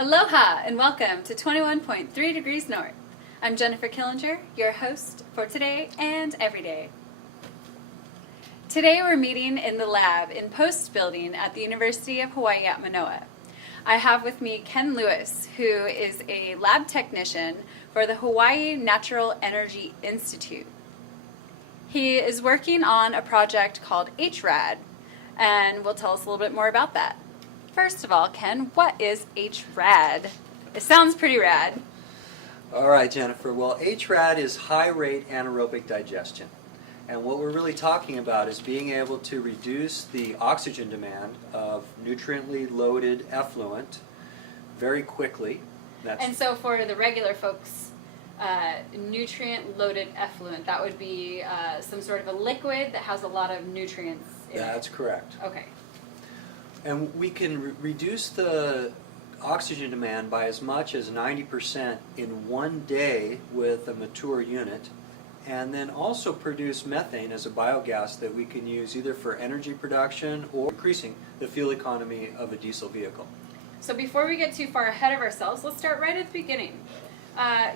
Aloha and welcome to 21.3 Degrees North. I'm Jennifer Killinger, your host for today and every day. Today we're meeting in the lab in Post Building at the University of Hawaii at Manoa. I have with me Ken Lewis, who is a lab technician for the Hawaii Natural Energy Institute. He is working on a project called HRAD, and will tell us a little bit more about that. First of all, Ken, what is HRAD? It sounds pretty rad. All right, Jennifer. Well, HRAD is high rate anaerobic digestion. And what we're really talking about is being able to reduce the oxygen demand of nutriently loaded effluent very quickly. And so for the regular folks, nutrient-loaded effluent, that would be some sort of a liquid that has a lot of nutrients in it. That's correct. Okay. And we can reduce the oxygen demand by as much as 90% in one day with a mature unit, and then also produce methane as a biogas that we can use either for energy production or increasing the fuel economy of a diesel vehicle. So before we get too far ahead of ourselves, let's start right at the beginning.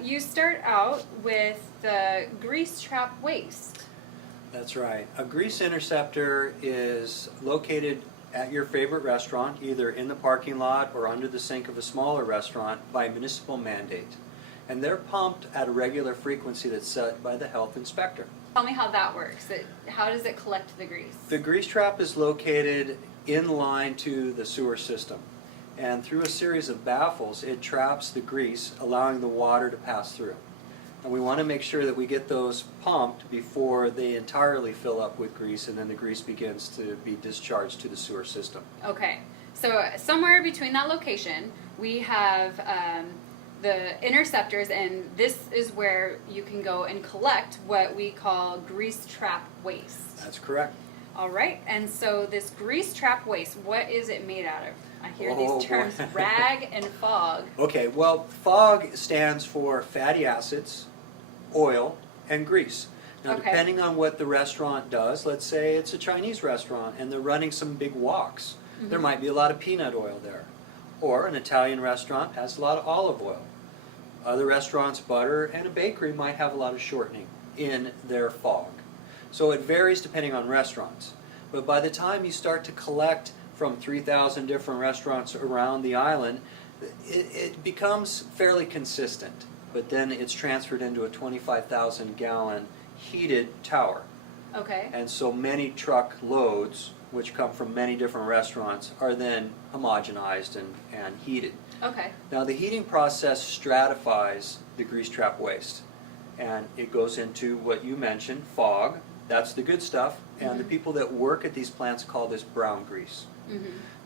You start out with the grease trap waste. That's right. A grease interceptor is located at your favorite restaurant, either in the parking lot or under the sink of a smaller restaurant by municipal mandate. And they're pumped at a regular frequency that's set by the health inspector. Tell me how that works. How does it collect the grease? The grease trap is located in line to the sewer system. And through a series of baffles, it traps the grease, allowing the water to pass through. And we want to make sure that we get those pumped before they entirely fill up with grease, and then the grease begins to be discharged to the sewer system. Okay, so somewhere between that location, we have the interceptors, and this is where you can go and collect what we call grease trap waste. That's correct. All right, and so this grease trap waste, what is it made out of? I hear these terms, rag and fog. Okay, well, fog stands for fatty acids, oil, and grease. Now, depending on what the restaurant does, let's say it's a Chinese restaurant and they're running some big woks, there might be a lot of peanut oil there. Or an Italian restaurant has a lot of olive oil. Other restaurants, butter, and a bakery might have a lot of shortening in their fog. So it varies depending on restaurants. But by the time you start to collect from 3,000 different restaurants around the island, it becomes fairly consistent. But then it's transferred into a 25,000 gallon heated tower. Okay. And so many truck loads, which come from many different restaurants, are then homogenized and heated. Okay. Now the heating process stratifies the grease trap waste. And it goes into what you mentioned, fog. That's the good stuff. And the people that work at these plants call this brown grease.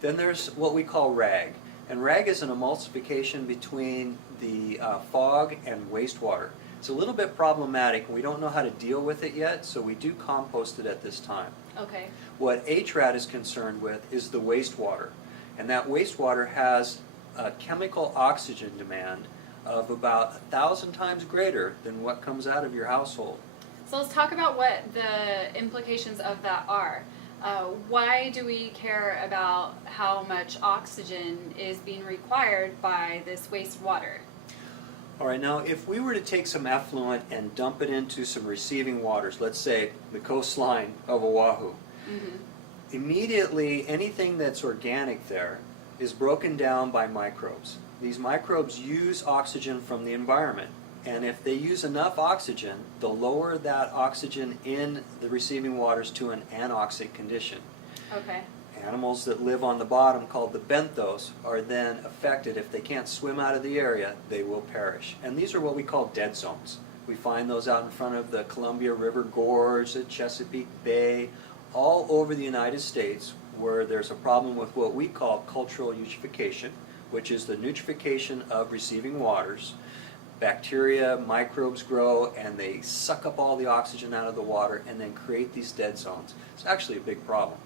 Then there's what we call rag. And rag is an emulsification between the fog and wastewater. It's a little bit problematic, and we don't know how to deal with it yet, so we do compost it at this time. Okay. What HRAD is concerned with is the wastewater. And that wastewater has a chemical oxygen demand of about 1,000 times greater than what comes out of your household. So let's talk about what the implications of that are. Why do we care about how much oxygen is being required by this wastewater? All right, now if we were to take some effluent and dump it into some receiving waters, let's say the coastline of Oahu, immediately anything that's organic there is broken down by microbes. These microbes use oxygen from the environment. And if they use enough oxygen, they'll lower that oxygen in the receiving waters to an anoxic condition. Okay. Animals that live on the bottom, called the benthos, are then affected. If they can't swim out of the area, they will perish. And these are what we call dead zones. We find those out in front of the Columbia River Gorge, the Chesapeake Bay, all over the United States, where there's a problem with what we call cultural eutrophication, which is the nutrification of receiving waters. Bacteria, microbes grow, and they suck up all the oxygen out of the water and then create these dead zones. It's actually a big problem.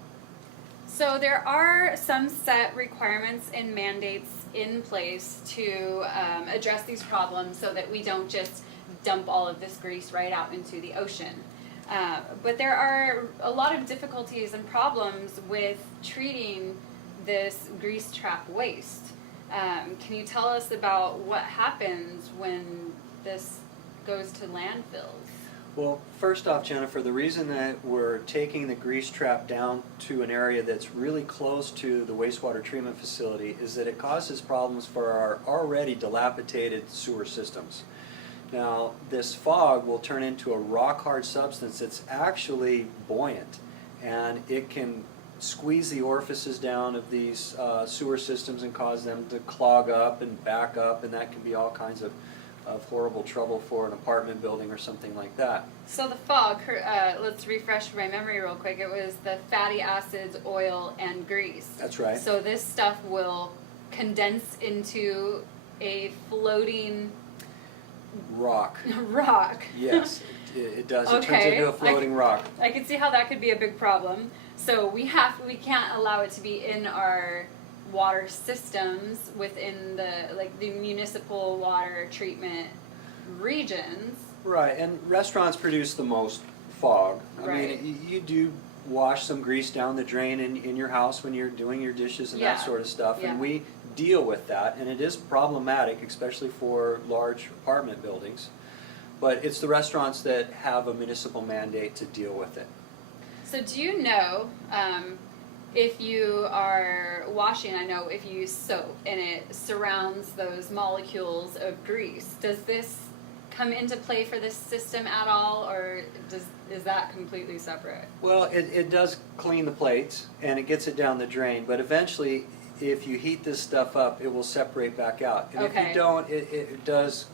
So there are some set requirements and mandates in place to address these problems so that we don't just dump all of this grease right out into the ocean. But there are a lot of difficulties and problems with treating this grease trap waste. Can you tell us about what happens when this goes to landfills? Well, first off, Jennifer, the reason that we're taking the grease trap down to an area that's really close to the wastewater treatment facility is that it causes problems for our already dilapidated sewer systems. Now, this fog will turn into a rock-hard substance that's actually buoyant, and it can squeeze the orifices down of these sewer systems and cause them to clog up and back up, and that can be all kinds of horrible trouble for an apartment building or something like that. So the fog, let's refresh my memory real quick. It was the fatty acids, oil, and grease. That's right. So this stuff will condense into a floating Rock. rock. Yes, it does. It turns Okay. into a floating rock. I can see how that could be a big problem. So we can't allow it to be in our water systems within the municipal water treatment regions. Right, and restaurants produce the most fog. I Right. mean, you do wash some grease down the drain in your house when you're doing your dishes and Yeah. that sort of stuff, Yeah. and we deal with that, and it is problematic, especially for large apartment buildings. But it's the restaurants that have a municipal mandate to deal with it. So do you know, if you are washing, I know if you use soap and it surrounds those molecules of grease, does this come into play for this system at all, or is that completely separate? Well, it does clean the plates, and it gets it down the drain, but eventually, if you heat this stuff up, it will separate back out. And if Okay. you don't, it does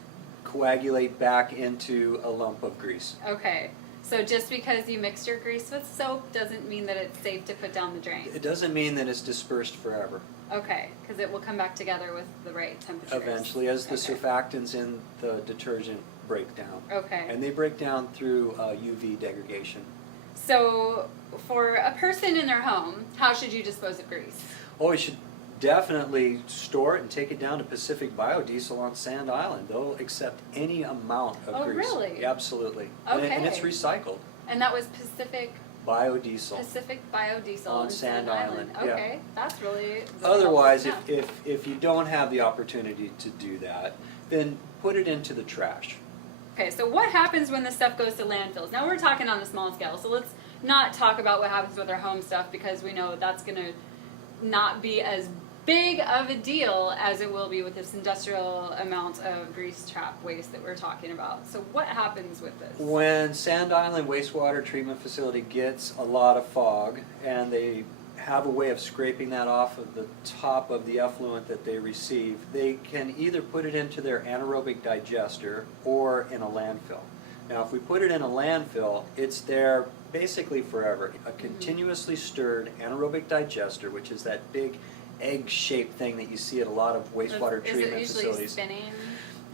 coagulate back into a lump of grease. Okay, so just because you mix your grease with soap doesn't mean that it's safe to put down the drain? It doesn't mean that it's dispersed forever. Okay, because it will come back together with the right temperature. Eventually, as the Okay. surfactants in the detergent break down. Okay. And they break down through UV degradation. So for a person in their home, how should you dispose of grease? Oh, you should definitely store it and take it down to Pacific Biodiesel on Sand Island. They'll accept any amount of Oh, grease. really? Absolutely. Okay. And it's recycled. And that was Pacific Biodiesel. Biodiesel On in Sand Island, yeah. Okay, that's really Otherwise, helpful to know. if you don't have the opportunity to do that, then put it into the trash. Okay, so what happens when the stuff goes to landfills? Now we're talking on the small scale, so let's not talk about what happens with our home stuff because we know that's going to not be as big of a deal as it will be with this industrial amount of grease trap waste that we're talking about. So what happens with this? When Sand Island Wastewater Treatment Facility gets a lot of fog and they have a way of scraping that off of the top of the effluent that they receive, they can either put it into their anaerobic digester or in a landfill. Now, if we put it in a landfill, it's there basically forever. A continuously stirred anaerobic digester, which is that big egg-shaped thing that you see at a lot of wastewater treatment Is it usually facilities. spinning?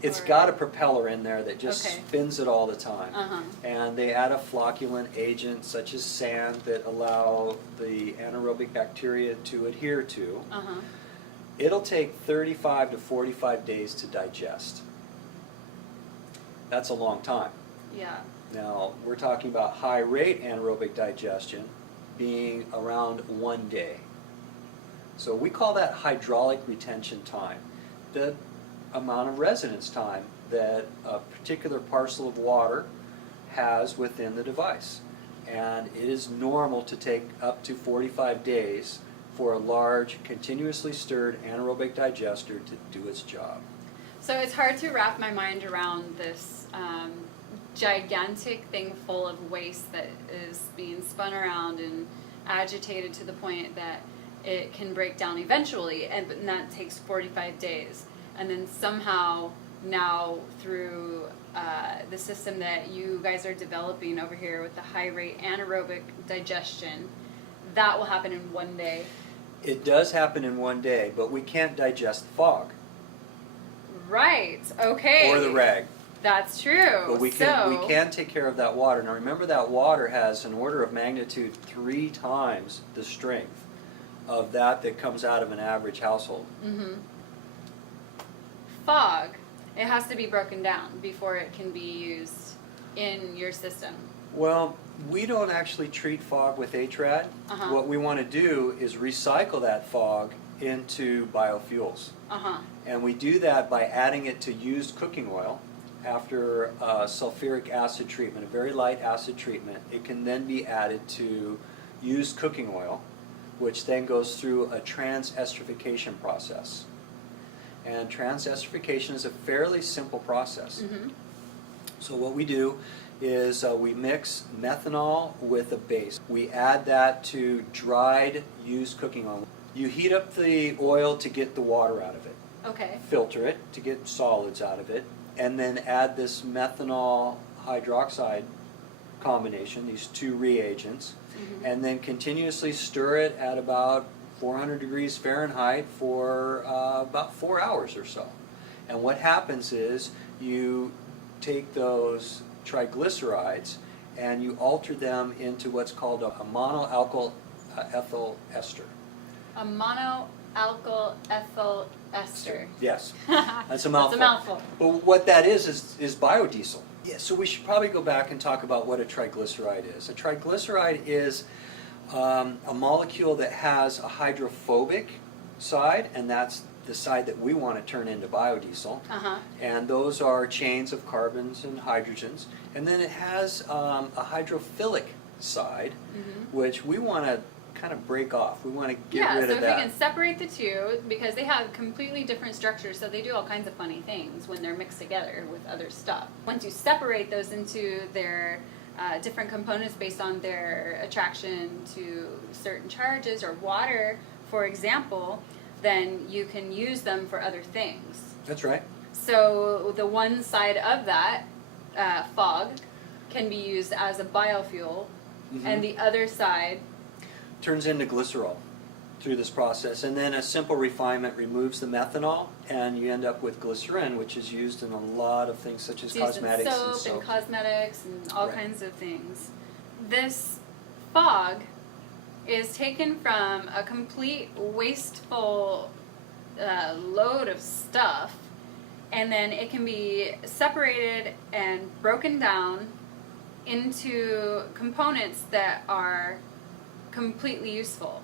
It's or- got a propeller in there that just Okay. spins it all the time. Uh-huh. And they add a flocculant agent such as sand that allow the anaerobic bacteria to adhere to. Uh-huh. It'll take 35 to 45 days to digest. That's a long time. Yeah. Now, we're talking about high rate anaerobic digestion being around 1 day. So we call that hydraulic retention time, the amount of residence time that a particular parcel of water has within the device. And it is normal to take up to 45 days for a large, continuously stirred anaerobic digester to do its job. So it's hard to wrap my mind around this gigantic thing full of waste that is being spun around and agitated to the point that it can break down eventually, and that takes 45 days. And then somehow now through the system that you guys are developing over here with the high rate anaerobic digestion, that will happen in 1 day. It does happen in 1 day, but we can't digest the fog Right, okay. or the rag. That's true. But we can take care of that water. Now remember, that water has an order of magnitude 3 times the strength of that comes out of an average household. Mm-hmm. Fog, it has to be broken down before it can be used in your system. Well, we don't actually treat fog with HRAD. Uh-huh. What we want to do is recycle that fog into biofuels. Uh-huh. And we do that by adding it to used cooking oil after sulfuric acid treatment, a very light acid treatment. It can then be added to used cooking oil, which then goes through a trans-esterification process. And trans-esterification is a fairly simple process. Mm-hmm. So what we do is we mix methanol with a base. We add that to dried used cooking oil. You heat up the oil to get the water out of it. Okay. Filter it to get solids out of it, and then add this methanol hydroxide combination, these two reagents, Mm-hmm. and then continuously stir it at about 400 degrees Fahrenheit for about 4 hours or so. And what happens is you take those triglycerides and you alter them into what's called a monoalkyl ethyl ester. A monoalkyl ethyl ester. Yes, that's a mouthful. That's a mouthful. But what that is biodiesel. Yeah, so we should probably go back and talk about what a triglyceride is. A triglyceride is a molecule that has a hydrophobic side, and that's the side that we want to turn into biodiesel. Uh-huh. And those are chains of carbons and hydrogens. And then it has a hydrophilic side, Mm-hmm. which we want to kind of break off. We want to get Yeah, rid so of if that. we can separate the two, because they have completely different structures, so they do all kinds of funny things when they're mixed together with other stuff. Once you separate those into their different components based on their attraction to certain charges or water, for example, then you can use them for other things. That's right. So the one side of that, fog, can be used as a biofuel, Mhm. and the other side Turns into glycerol through this process, and then a simple refinement removes the methanol, and you end up with glycerin, which is used in a lot of things such as it's used cosmetics in and soap soaps. and cosmetics and all Right. kinds of things. This fog is taken from a complete wasteful load of stuff, and then it can be separated and broken down into components that are completely useful.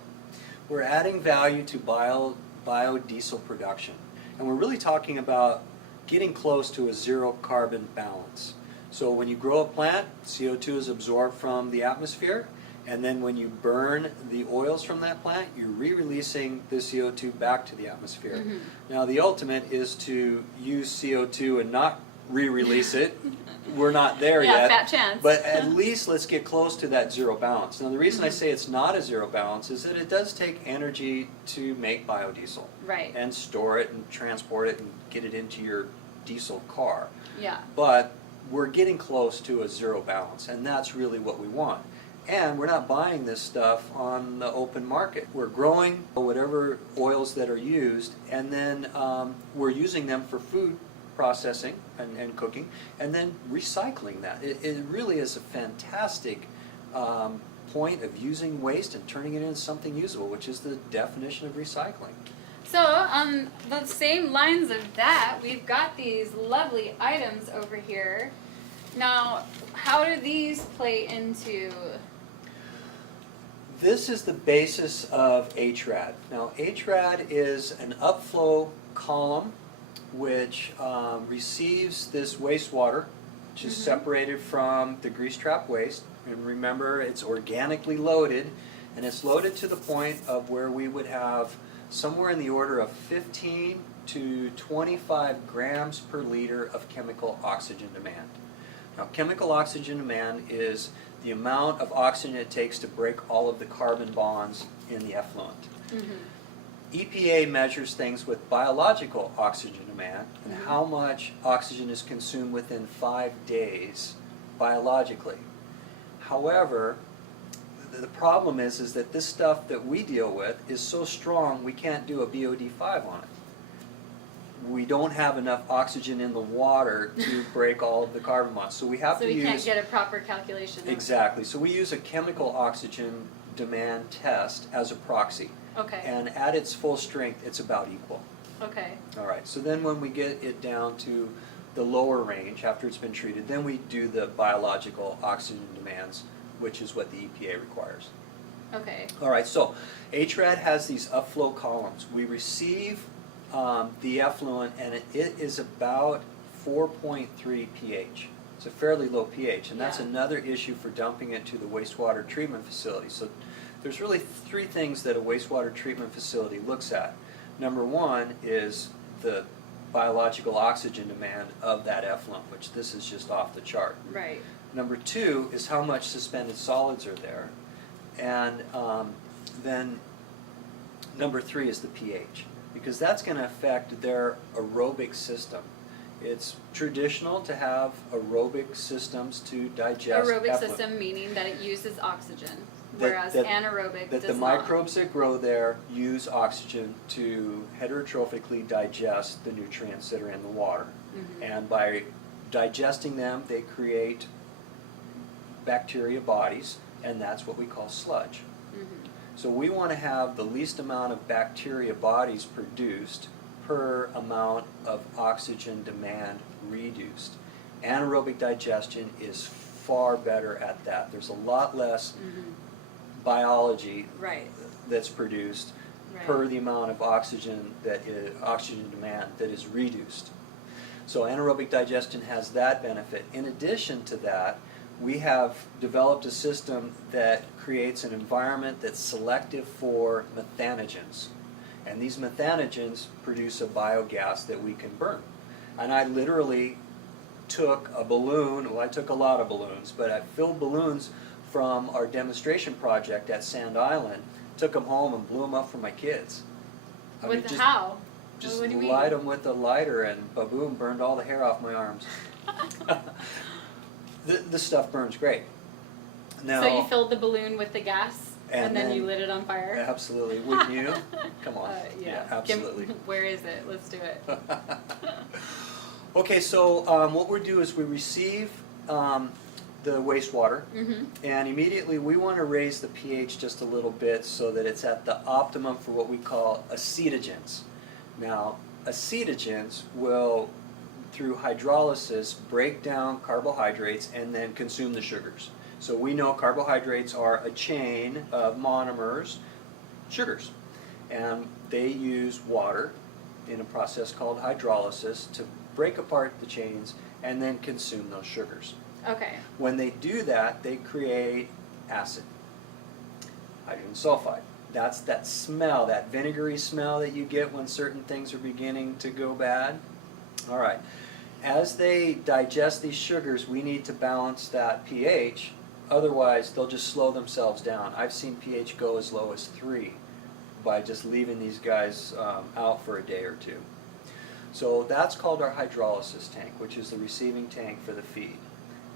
We're adding value to biodiesel production, and we're really talking about getting close to a zero carbon balance. So when you grow a plant, CO2 is absorbed from the atmosphere, and then when you burn the oils from that plant, you're re-releasing the CO2 back to the atmosphere. Mhm. Now the ultimate is to use CO2 and not re-release it. We're not there Yeah, yet. fat chance. But at least let's get close to that zero balance. Now the reason I Mhm. say it's not a zero balance is that it does take energy to make biodiesel. Right. And store it and transport it and get it into your diesel car. Yeah. But we're getting close to a zero balance, and that's really what we want. And we're not buying this stuff on the open market. We're growing whatever oils that are used, and then we're using them for food processing and cooking, and then recycling that. It really is a fantastic point of using waste and turning it into something usable, which is the definition of recycling. So, on the same lines of that, we've got these lovely items over here. Now, how do these play into... This is the basis of HRAD. Now, HRAD is an upflow column which receives this wastewater, which is Mhm. separated from the grease trap waste. And remember, it's organically loaded, and it's loaded to the point of where we would have somewhere in the order of 15 to 25 grams per liter of chemical oxygen demand. Now, chemical oxygen demand is the amount of oxygen it takes to break all of the carbon bonds in the effluent. Mm-hmm. EPA measures things with biological oxygen demand and Mhm. how much oxygen is consumed within 5 days biologically. However, the problem is that this stuff that we deal with is so strong we can't do a BOD5 on it. We don't have enough oxygen in the water to break all of the carbon bonds, so we have So to we use... can't get a proper calculation. of- Exactly. So we use a chemical oxygen demand test as a proxy. Okay. And at its full strength, it's about equal. Okay. All right. So then when we get it down to the lower range after it's been treated, then we do the biological oxygen demands, which is what the EPA requires. Okay. All right, so HRAD has these upflow columns. We receive the effluent, and it is about 4.3 pH. It's a fairly low pH, and that's Yeah. another issue for dumping it to the wastewater treatment facility. So there's really three things that a wastewater treatment facility looks at. Number one is the biological oxygen demand of that effluent, which this is just off the chart. Right. Number two is how much suspended solids are there. And then number three is the pH, because that's going to affect their aerobic system. It's traditional to have aerobic systems to digest Aerobic effluent. system meaning that it uses oxygen, That- whereas that- anaerobic That does the not. microbes that grow there use oxygen to heterotrophically digest the nutrients that are in the water. Mhm. And by digesting them, they create bacteria bodies, and that's what we call sludge. Mhm. So we want to have the least amount of bacteria bodies produced per amount of oxygen demand reduced. Anaerobic digestion is far better at that. There's a lot less Mhm. biology Right. that's produced Right. per the amount of oxygen oxygen demand that is reduced. So anaerobic digestion has that benefit. In addition to that, we have developed a system that creates an environment that's selective for methanogens. And these methanogens produce a biogas that we can burn. And I literally took a balloon, well, I took a lot of balloons, but I filled balloons from our demonstration project at Sand Island, took them home and blew them up for my kids. I mean, With how? Just What do you mean? light them with a lighter, and ba-boom, burned all the hair off my arms. This stuff burns great. Now, So you filled the balloon with the gas and then you lit it on fire? Absolutely. Wouldn't you? Come on. Yeah. Absolutely. Where is it? Let's do it. Okay, so what we do is we receive the wastewater, Mm-hmm. and immediately we want to raise the pH just a little bit so that it's at the optimum for what we call acetogens. Now, acetogens will, through hydrolysis, break down carbohydrates and then consume the sugars. So we know carbohydrates are a chain of monomers, sugars, and they use water in a process called hydrolysis to break apart the chains and then consume those sugars. Okay. When they do that, they create acid, hydrogen sulfide. That's that smell, that vinegary smell that you get when certain things are beginning to go bad. All right. As they digest these sugars, we need to balance that pH. Otherwise, they'll just slow themselves down. I've seen pH go as low as 3 by just leaving these guys out for a day or two. So that's called our hydrolysis tank, which is the receiving tank for the feed.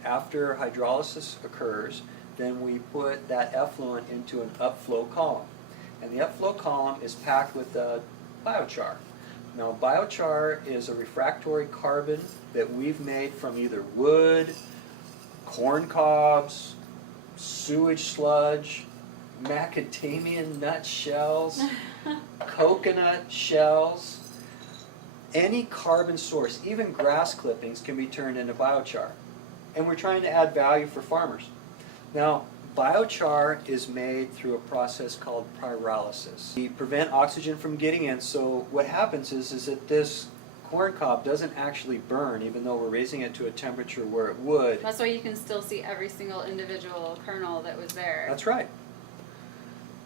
After hydrolysis occurs, then we put that effluent into an upflow column. And the upflow column is packed with biochar. Now, biochar is a refractory carbon that we've made from either wood, corn cobs, sewage sludge, macadamia nut shells, coconut shells. Any carbon source, even grass clippings, can be turned into biochar. And we're trying to add value for farmers. Now, biochar is made through a process called pyrolysis. We prevent oxygen from getting in, so what happens is that this corn cob doesn't actually burn, even though we're raising it to a temperature where it would. That's why you can still see every single individual kernel that was there. That's right.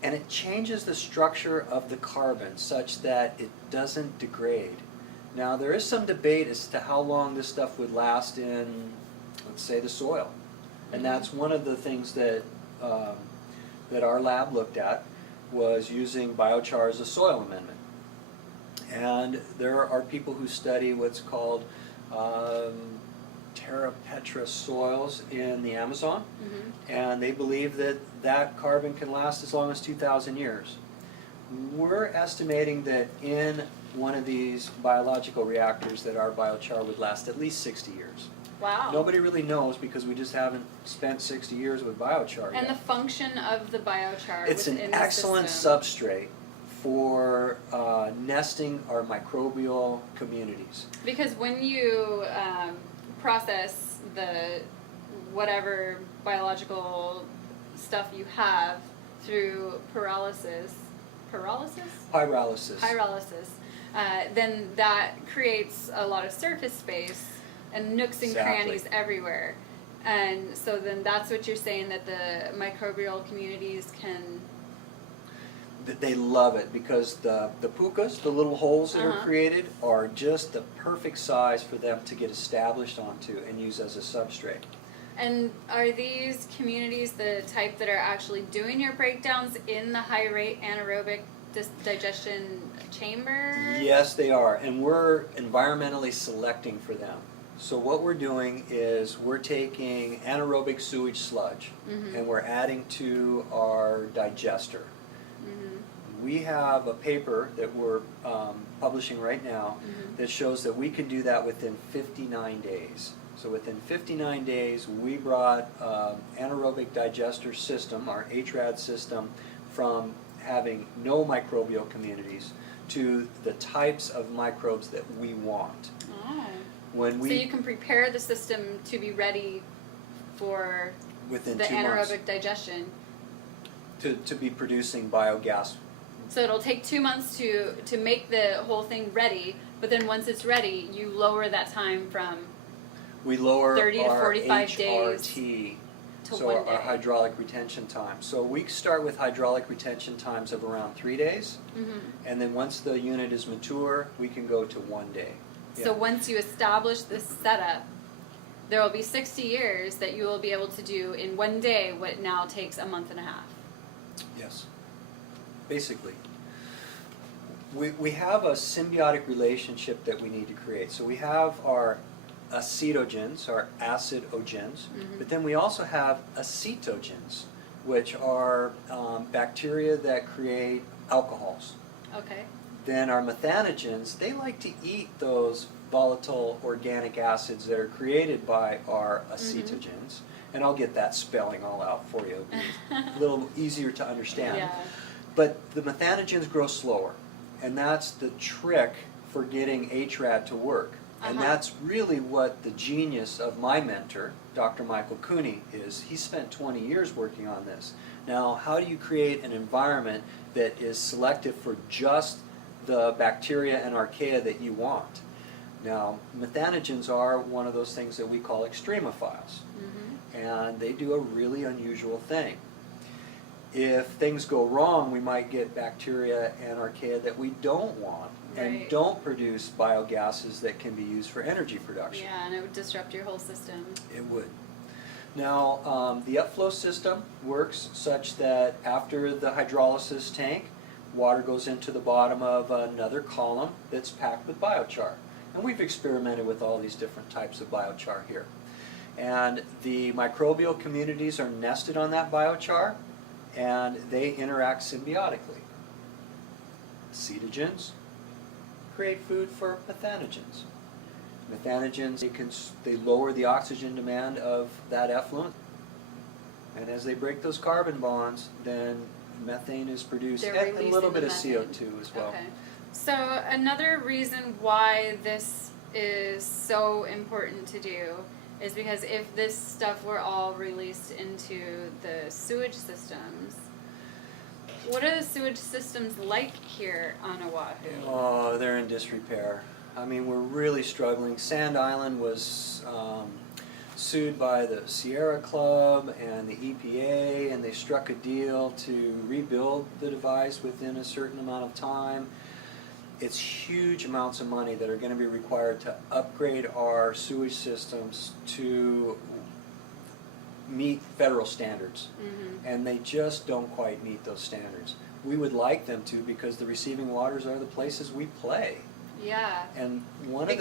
And it changes the structure of the carbon such that it doesn't degrade. Now, there is some debate as to how long this stuff would last in, let's say, the soil. And that's one of the things that that our lab looked at, was using biochar as a soil amendment. And there are people who study what's called terra petra soils in the Amazon, and they believe that that carbon can last as long as 2,000 years. We're estimating that in one of these biological reactors that our biochar would last at least 60 years. Wow. Nobody really knows because we just haven't spent 60 years with biochar And yet. the function of the biochar It's an within the excellent system. substrate for nesting our microbial communities. Because when you process the whatever biological stuff you have through pyrolysis, then that creates a lot of surface space and nooks and crannies everywhere. And so then that's what you're saying, that the microbial communities can... They love it because the pukas, the little holes that are created, are just the perfect size for them to get established onto and use as a substrate. And are these communities the type that are actually doing your breakdowns in the high rate anaerobic digestion chamber? Yes, they are, and we're environmentally selecting for them. So what we're doing is we're taking anaerobic sewage sludge and we're adding to our digester. We have a paper that we're publishing right now that shows that we can do that within 59 days. So within 59 days, we brought anaerobic digester system, our HRAD system, from having no microbial communities to the types of microbes that we want. Oh. So you can prepare the system to be ready for within the 2 anaerobic months digestion. to be producing biogas. So it'll take 2 months to make the whole thing ready, but then once it's ready, you lower that time from... We lower 30 to our 45 HRT, days to so 1 day. our hydraulic retention time. So we start with hydraulic retention times of around 3 days, and then once the unit is mature, we can go to 1 day. So once you establish this setup, there will be 60 years that you will be able to do in 1 day what now takes a month and a half. Yes, basically. We have a symbiotic relationship that we need to create. So we have our acetogens, our acidogens, but then we also have acetogens, which are bacteria that create alcohols. Okay. Then our methanogens, they like to eat those volatile organic acids that are created by our acetogens. And I'll get that spelling all out for you. It'll be a little easier to understand. Yeah. But the methanogens grow slower. And that's the trick for getting HRAD to work. And that's really what the genius of my mentor, Dr. Michael Cooney, is. He spent 20 years working on this. Now, how do you create an environment that is selective for just the bacteria and archaea that you want? Now, methanogens are one of those things that we call extremophiles. And they do a really unusual thing. If things go wrong, we might get bacteria and archaea that we don't want and don't produce biogases that can be used for energy production. Yeah, and it would disrupt your whole system. It would. Now, the upflow system works such that after the hydrolysis tank, water goes into the bottom of another column that's packed with biochar. And we've experimented with all these different types of biochar here. And the microbial communities are nested on that biochar, and they interact symbiotically. Acetogens create food for methanogens. Methanogens, they lower the oxygen demand of that effluent, and as they break those carbon bonds, then methane is produced, and a little bit of CO2 as well. Okay. So another reason why this is so important to do is because if this stuff were all released into the sewage systems, what are the sewage systems like here on Oahu? Oh, they're in disrepair. I mean, we're really struggling. Sand Island was sued by the Sierra Club and the EPA, and they struck a deal to rebuild the device within a certain amount of time. It's huge amounts of money that are going to be required to upgrade our sewage systems to meet federal standards. And they just don't quite meet those standards. We would like them to, because the receiving waters are the places we play. Yeah. And let's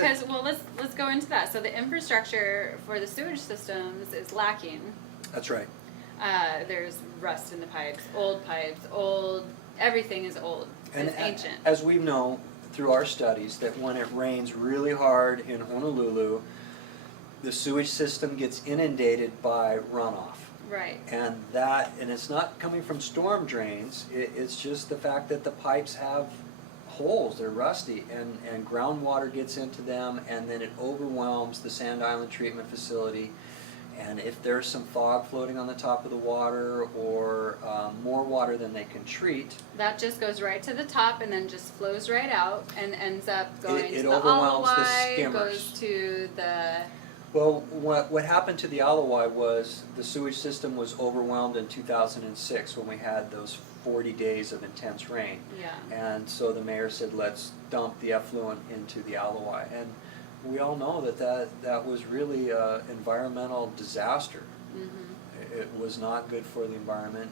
go into that. So the infrastructure for the sewage systems is lacking. That's right. There's rust in the pipes, everything is old. And it's ancient. As we know through our studies, that when it rains really hard in Honolulu, the sewage system gets inundated by runoff. Right. And it's not coming from storm drains, it's just the fact that the pipes have holes, they're rusty, and groundwater gets into them, and then it overwhelms the Sand Island treatment facility, And if there's some fog floating on the top of the water or more water than they can treat, that just goes right to the top and then just flows right out and ends up going it to the overwhelms the alawai, skimmers. goes to the... Well, what happened to the alawai was the sewage system was overwhelmed in 2006 when we had those 40 days of intense rain. Yeah. And so the mayor said, let's dump the effluent into the alawai. And we all know that was really an environmental disaster. Mm-hmm. It was not good for the environment,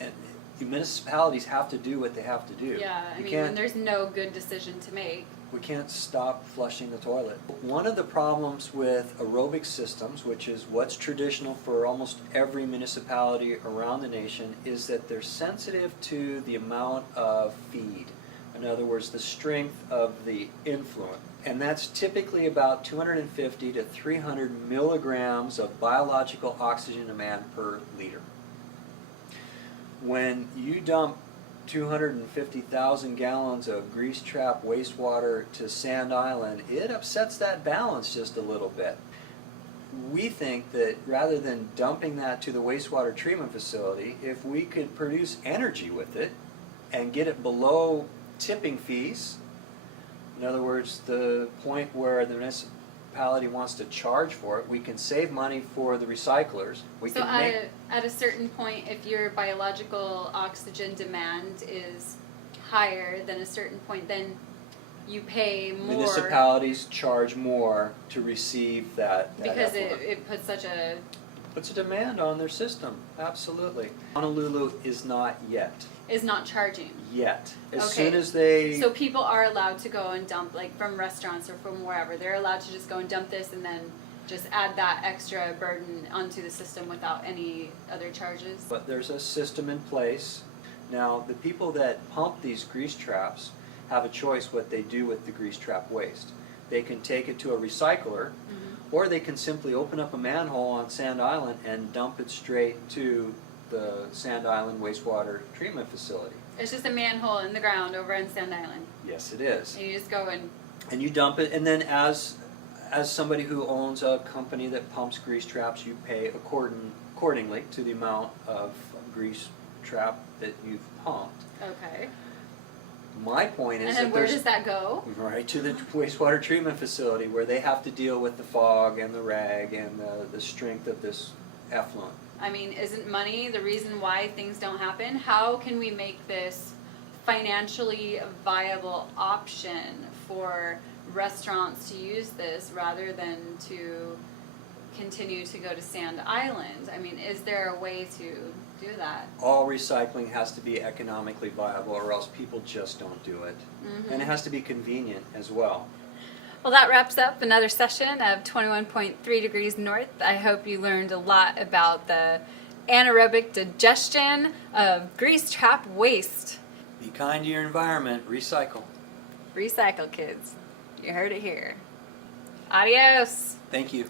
and the municipalities have to do what they have to do. Yeah, I mean, when there's no good decision to make. We can't stop flushing the toilet. One of the problems with aerobic systems, which is what's traditional for almost every municipality around the nation, is that they're sensitive to the amount of feed. In other words, the strength of the influent. And that's typically about 250 to 300 milligrams of biological oxygen demand per liter. When you dump 250,000 gallons of grease trap wastewater to Sand Island, it upsets that balance just a little bit. We think that rather than dumping that to the wastewater treatment facility, if we could produce energy with it and get it below tipping fees, in other words, the point where the municipality wants to charge for it, we can save money for the recyclers. So at a certain point, if your biological oxygen demand is higher than a certain point, then you pay more. Municipalities charge more to receive that because effluent. it puts such a... Puts a demand on their system, absolutely. Honolulu is not yet. Is not charging. Yet. As Okay. soon as they... So people are allowed to go and dump, like from restaurants or from wherever, they're allowed to just go and dump this and then just add that extra burden onto the system without any other charges? But there's a system in place. Now, the people that pump these grease traps have a choice what they do with the grease trap waste. They can take it to a recycler, or they can simply open up a manhole on Sand Island and dump it straight to the Sand Island wastewater treatment facility. It's just a manhole in the ground over on Sand Island. Yes, it is. And you just go and... And you dump it, and then as somebody who owns a company that pumps grease traps, you pay accordingly to the amount of grease trap that you've pumped. Okay. My point is and then that where does that go? Right to the wastewater treatment facility where they have to deal with the fog and the rag and the strength of this effluent. I mean, isn't money the reason why things don't happen? How can we make this financially viable option for restaurants to use this rather than to continue to go to Sand Island? I mean, is there a way to do that? All recycling has to be economically viable or else people just don't do it. And it has to be convenient as well. Well, that wraps up another session of 21.3 Degrees North. I hope you learned a lot about the anaerobic digestion of grease trap waste. Be kind to your environment. Recycle. Recycle, kids. You heard it here. Adios. Thank you.